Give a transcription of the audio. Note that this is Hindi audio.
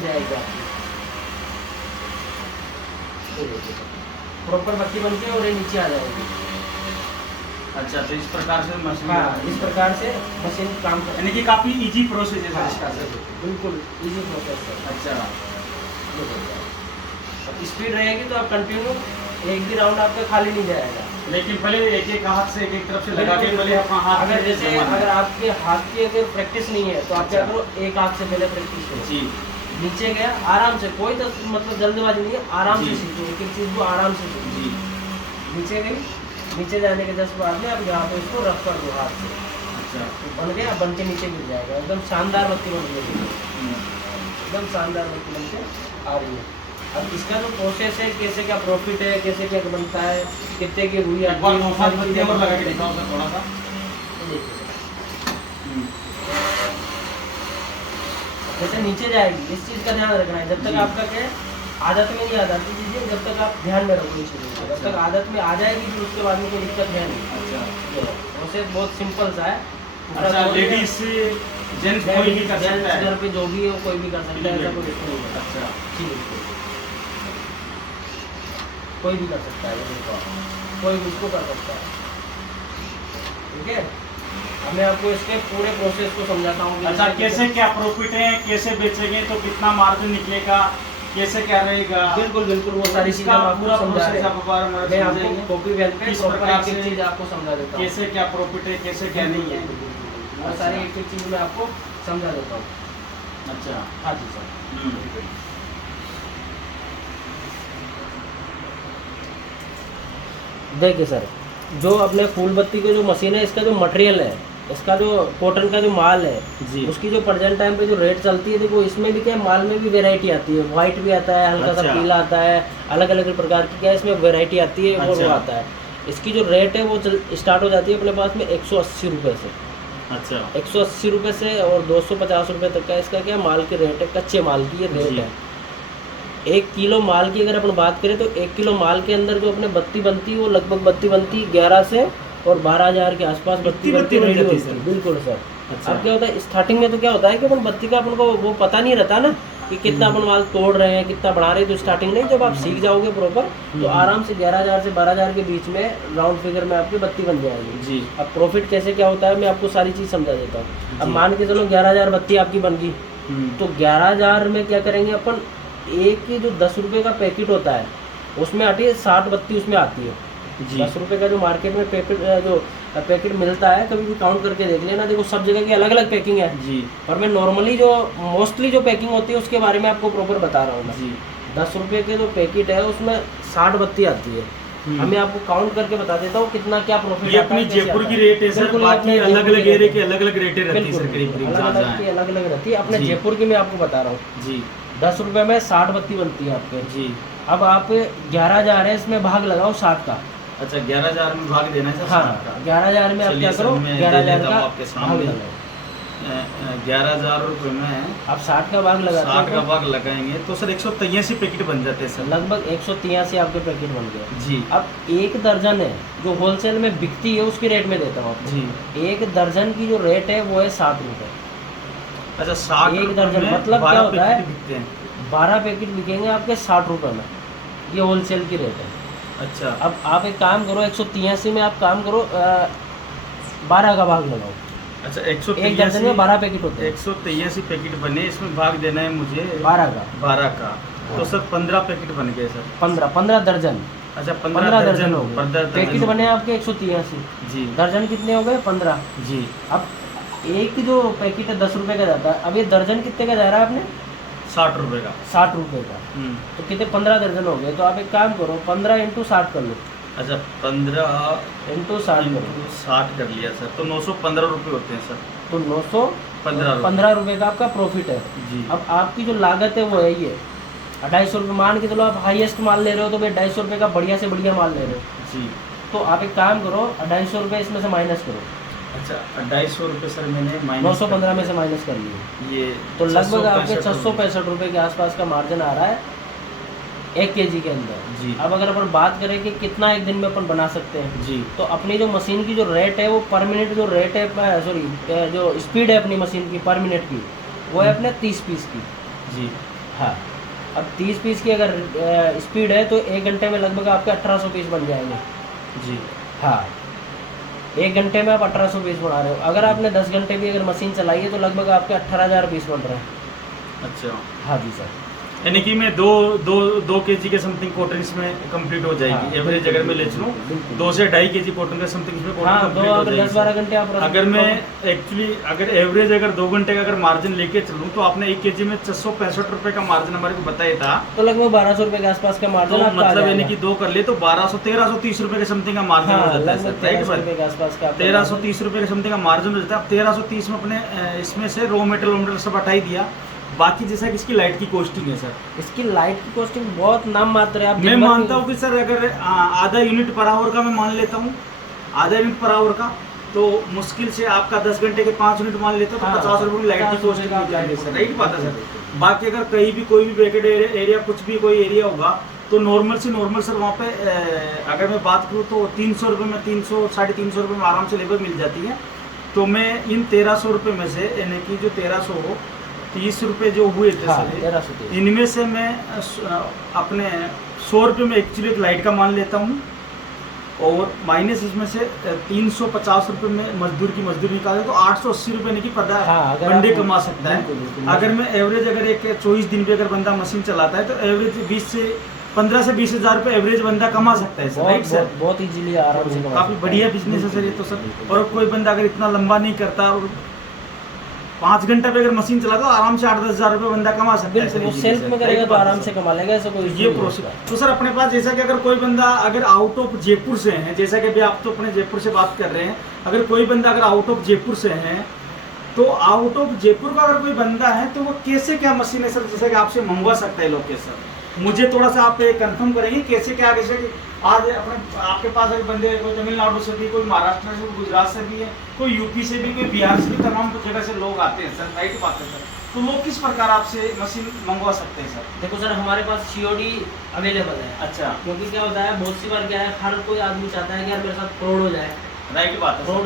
जाएगी आपकी। प्रॉपर बत्ती बन के और ये नीचे आ जाएगी। अच्छा, तो इस प्रकार से मशीन, हाँ, इस प्रकार से मशीन काम करती यानी कि काफी इजी प्रोसेस है है। इसका सर। बिल्कुल इजी प्रोसेस है। अच्छा, स्पीड रहेगी तो आप कंटिन्यू एक भी राउंड आपका खाली नहीं जाएगा। लेकिन पहले एक एक हाथ से एक एक तरफ से लगा के पहले अपना हाथ, अगर जैसे अगर आपके हाथ की अगर प्रैक्टिस नहीं है तो आप क्या करो, एक हाथ से पहले प्रैक्टिस करो। जी, नीचे गया आराम से, कोई तो मतलब जल्दबाजी नहीं है, आराम से जी। सीखो, एक एक चीज को आराम से सीखो। जी। नीचे गई, नीचे जाने के 10 बाद में आप यहाँ पे इसको रफ कर दो हाथ से। अच्छा, तो बन गया, बन के नीचे गिर जाएगा। एकदम शानदार बत्ती बन गई, एकदम शानदार बत्ती बन के आ रही है। अब इसका जो प्रोसेस है, कैसे क्या प्रॉफिट है, कैसे क्या बनता है, कितने की हुई एक बार 9-7 बत्ती और लगा के दिखाओ सर थोड़ा सा। जैसे नीचे जाएगी, इस चीज़ का ध्यान रखना है। जब तक जी। आपका क्या है, आदत में नहीं आ जाती चीज़ें, जब तक आप ध्यान में रखो इस चीज़ को। जब तक आदत में आ जाएगी फिर उसके बाद में कोई दिक्कत है नहीं। अच्छा, प्रोसेस बहुत सिंपल सा है। अच्छा, लेडीज से जेंट्स कोई भी कर सकता है। घर पे जो भी है वो कोई भी कर सकता है, ऐसा कोई इशू नहीं है। अच्छा, ठीक है, कोई भी कर सकता है, देखो कोई भी इसको कर सकता है। ठीक है, अब मैं आपको इसके पूरे प्रोसेस को समझाता हूँ। अच्छा, कैसे क्या प्रॉफिट है, कैसे बेचेंगे तो कितना मार्जिन निकलेगा, कैसे क्या रहेगा, बिल्कुल बिल्कुल वो सारी चीज़ें इसका हम आपको पूरा समझा प्रोसेस रहे आप बार हैं। मैं आपको कॉपी पेन पे किस प्रॉपर प्रकार एक एक से चीज़ आपको समझा देता हूँ। कैसे क्या प्रॉफिट है, कैसे क्या नहीं है। वो सारी एक एक चीज़ मैं आपको समझा देता हूँ। अच्छा, हाँ जी सर। देखिए सर, जो अपने फूल बत्ती की जो मशीन है, इसका जो मटेरियल है, इसका जो कॉटन का जो माल है, जी। उसकी जो प्रेजेंट टाइम पे जो रेट चलती है, देखो इसमें भी क्या है, माल में भी वैरायटी आती है। वाइट भी आता है, हल्का सा अच्छा। पीला आता है, अलग अलग प्रकार की क्या है इसमें वैरायटी आती है। और अच्छा। वो आता है, इसकी जो रेट है वो स्टार्ट हो जाती है अपने पास में 180 रुपये से। अच्छा, 180 रुपये से और 250 रुपये तक का इसका क्या माल की रेट है, कच्चे माल की ये रेट जी। है। 1 किलो माल की अगर अपन बात करें तो 1 किलो माल के अंदर जो अपने बत्ती बनती है वो लगभग बत्ती बनती 11 से और 12,000 के आसपास बत्ती बनती बन रेडी जाती है होती है। सर। बिल्कुल सर। अच्छा। अब क्या होता है स्टार्टिंग में, तो क्या होता है कि अपन बत्ती का अपन को वो पता नहीं रहता ना कि कितना अपन माल तोड़ रहे हैं, कितना बढ़ा रहे हैं। तो स्टार्टिंग नहीं, जब आप सीख जाओगे प्रॉपर तो आराम से 11,000 से 12,000 के बीच में राउंड फिगर में आपकी बत्ती बन जाएगी। जी। अब प्रॉफिट कैसे क्या होता है मैं आपको सारी चीज़ समझा देता हूँ। अब जी। मान के चलो 11,000 बत्ती आपकी बन गई, तो 11,000 में क्या करेंगे अपन, एक की जो 10 रुपये का पैकेट होता है उसमें आती है 60 बत्ती उसमें आती है। जी। 10 रुपये का जो मार्केट में पैकेट मिलता है, कभी भी काउंट करके देख लेना। देखो सब जगह की अलग अलग पैकिंग है, जी। और मैं नॉर्मली जो मोस्टली जो पैकिंग होती है उसके बारे में आपको प्रॉपर बता रहा हूँ मैं। जी। 10 रुपये के जो पैकेट है उसमें 60 बत्ती आती है। अब मैं आपको काउंट करके बता देता हूँ कितना क्या प्रॉफिट ये अपनी जयपुर की रेट है सर, बाकी अलग अलग एरिया की अलग अलग रेटें रहती है सर, करीब करीब अलग अलग की अलग अलग रहती है। अपने जी। जयपुर की मैं आपको बता रहा हूँ। जी। 10 रुपये में 60 बत्ती बनती है आपके। जी। अब आप 11,000 है, इसमें भाग लगाओ 60 का। अच्छा, 11,000 में भाग देना है सर। हाँ, 60 का। 11,000 में आप चलिए क्या सर, करो, मैं 11,000 दे देता का हूँ आपके भाग सामने। लगाओ। 11,000 रुपये में आप 60 का भाग लगाते 60 का हो भाग लगाएंगे तो सर 183 पैकेट बन जाते हैं तो सर। लगभग 183 आपके पैकेट बन गए। जी। अब एक दर्जन है जो होलसेल में बिकती है उसकी रेट में देता हूँ आपको। जी। एक दर्जन की जो रेट है वो है 7 रुपये। अच्छा, 60 एक दर्जन में मतलब क्या 12 होता है? पैकेट बिकते हैं। 12 पैकेट बिकेंगे आपके 60 रुपये में, ये होलसेल की रेट है। अच्छा। अब आप एक काम करो, 183 में आप काम करो, 12 का भाग लगाओ। अच्छा, एक दर्जन में 12 पैकेट होते हैं। 183 पैकेट बने, इसमें भाग देना है मुझे 12 का। 12 का, तो सर 15 पैकेट बन गए सर। 15 दर्जन। अच्छा, 15 दर्जन हो गए। 15 पैकेट दर्जन। बने आपके 183, जी। दर्जन कितने हो गए 15। जी। अब एक जो पैकेट है 10 रुपये का जाता है, अब ये दर्जन कितने का जा रहा है आपने, 60 रुपये का। 60 रुपये का। तो कितने 15 दर्जन हो गए। तो आप एक काम करो, 15 इंटू 60 कर लो। अच्छा, 15 इंटू 60 इंटू करो 60 कर लिया सर, तो 915 रुपये होते हैं सर। तो 15 915 रुपये का आपका प्रॉफिट है। जी। अब आपकी जो लागत है वो है ये 250 रुपये। मान के चलो आप हाईएस्ट माल ले रहे हो तो भाई 250 रुपये का बढ़िया से बढ़िया माल ले रहे हो। जी। तो आप एक काम करो, 250 रुपये इसमें से माइनस करो। अच्छा, 250 रुपये सर मैंने माइनस 915 में से माइनस कर लिए, ये तो लगभग आपके 665 665 रुपये के आसपास का मार्जिन आ रहा है 1 kg के अंदर। जी। अब अगर अपन बात करें कि कितना एक दिन में अपन बना सकते हैं, जी। तो अपनी जो मशीन की जो रेट है वो पर मिनट जो रेट है, सॉरी जो स्पीड है अपनी मशीन की पर मिनट की, वो है अपने 30 पीस की। जी। हाँ, अब 30 पीस की अगर स्पीड है तो 1 घंटे में लगभग आपके 1800 पीस बन जाएंगे। जी। हाँ, 1 घंटे में आप 1800 पीस बना रहे हो। अगर आपने 10 घंटे भी अगर मशीन चलाई है तो लगभग आपके 18,000 पीस बन रहे हैं। अच्छा, हाँ जी सर। यानी कि मैं दो केजी के समथिंग कॉटन इसमें कंप्लीट हो हाँ, जाएगी एवरेज बिल्कुल, अगर मैं ले चलूँ बिल्कुल। 2 से 2.5 केजी कॉटन का समथिंग इसमें कॉटन हाँ, कंप्लीट दो हो अगर जाएगी 10-12 सर। घंटे आप अगर मैं एक्चुअली अगर एवरेज अगर 2 घंटे का अगर मार्जिन लेके चलूँ तो आपने 1 केजी में 665 रुपये का मार्जिन हमारे को बताया था। तो लगभग 1200 रुपये के आसपास का तो मार्जिन आपका आ मतलब यानी जाएगा। कि 2 कर ले तो 1330 रुपये के समथिंग का मार्जिन हाँ, हो जाता है लगभग सर, राइट 1300 सर? रुपये के आसपास का आपका 1330 रुपये के समथिंग का मार्जिन हो जाता है। अब 1330 में अपने इसमें से रॉ मटेरियल सब हटा ही दिया, बाकी जैसा कि इसकी लाइट की कॉस्टिंग है सर। इसकी लाइट की कॉस्टिंग बहुत नाम मात्र है। आप मैं दिन भर मानता हूँ कि सर अगर आधा यूनिट पर आवर का मैं मान लेता हूँ, आधा यूनिट पर आवर का, तो मुश्किल से आपका 10 घंटे के 5 यूनिट मान लेता हूँ तो हाँ, 50 रुपये की लाइट की 50 कॉस्टिंग रुपये हो जाएगी का सर, राइट बात है सर। बिल्कुल। बाकी अगर कहीं भी कोई भी ब्रैकेट एरिया कुछ भी कोई एरिया होगा तो नॉर्मल से नॉर्मल सर वहाँ पे अगर मैं बात करूँ तो 300 रुपये में 300 साढ़े 300 रुपये में आराम से लेबर मिल जाती है। तो मैं इन 1300 रुपये में से यानी कि जो 1300 30 रुपये जो हुए थे हाँ, सर, 1330। इनमें से मैं अपने 100 रुपये में एक्चुअली एक लाइट का मान लेता हूँ और माइनस इसमें से 350 रुपये में मजदूर की मजदूरी निकाले तो 880 रुपये यानी कि हाँ, अगर बंदे आप- कमा सकता है। बिल्कुल, बिल्कुल। अगर मैं एवरेज अगर एक 24 दिन पे अगर बंदा मशीन चलाता है तो एवरेज 15 से 20 हज़ार रुपये एवरेज बंदा कमा सकता है सर, राइट बहुत सर? बहुत बहुत इजीली आराम से कमा काफ़ी सकता बढ़िया है। बिजनेस है सर ये तो सर। बिल्कुल। और कोई बंदा अगर इतना लंबा नहीं करता और 5 घंटे पे अगर मशीन चलाता तो आराम से 8-10 हज़ार रुपये बंदा कमा सकता है बिल्कुल, सर, वो easily सेल्फ सर, में करेगा राइट तो बात है आराम सर। से कमा लेगा, ऐसा कोई तो issue ये नहीं प्रोसेस होता। तो सर अपने पास जैसा कि अगर कोई बंदा अगर आउट ऑफ जयपुर से है, जैसा कि अभी आप तो अपने जयपुर से बात कर रहे हैं, अगर कोई बंदा अगर आउट ऑफ जयपुर से है तो आउट ऑफ जयपुर का अगर कोई बंदा है तो वो कैसे क्या मशीन है सर जैसा कि आपसे मंगवा सकता है लोकेशन, मुझे थोड़ा सा आप कंफर्म करेंगे कैसे क्या जैसे कि आज अपने आपके पास अगर बंदे कोई तमिलनाडु से भी, कोई महाराष्ट्र से, कोई गुजरात से भी है, कोई यूपी से भी, कोई बिहार से भी, तमाम जगह से लोग आते हैं सर, राइट बात है सर। तो लोग किस प्रकार आपसे मशीन मंगवा सकते हैं सर? देखो सर, हमारे पास COD अवेलेबल है। अच्छा, क्योंकि क्या होता है, बहुत सी बार क्या है, हर कोई आदमी चाहता है कि यार मेरे साथ फ्रॉड हो जाए। राइट बात है सर। फ्रॉड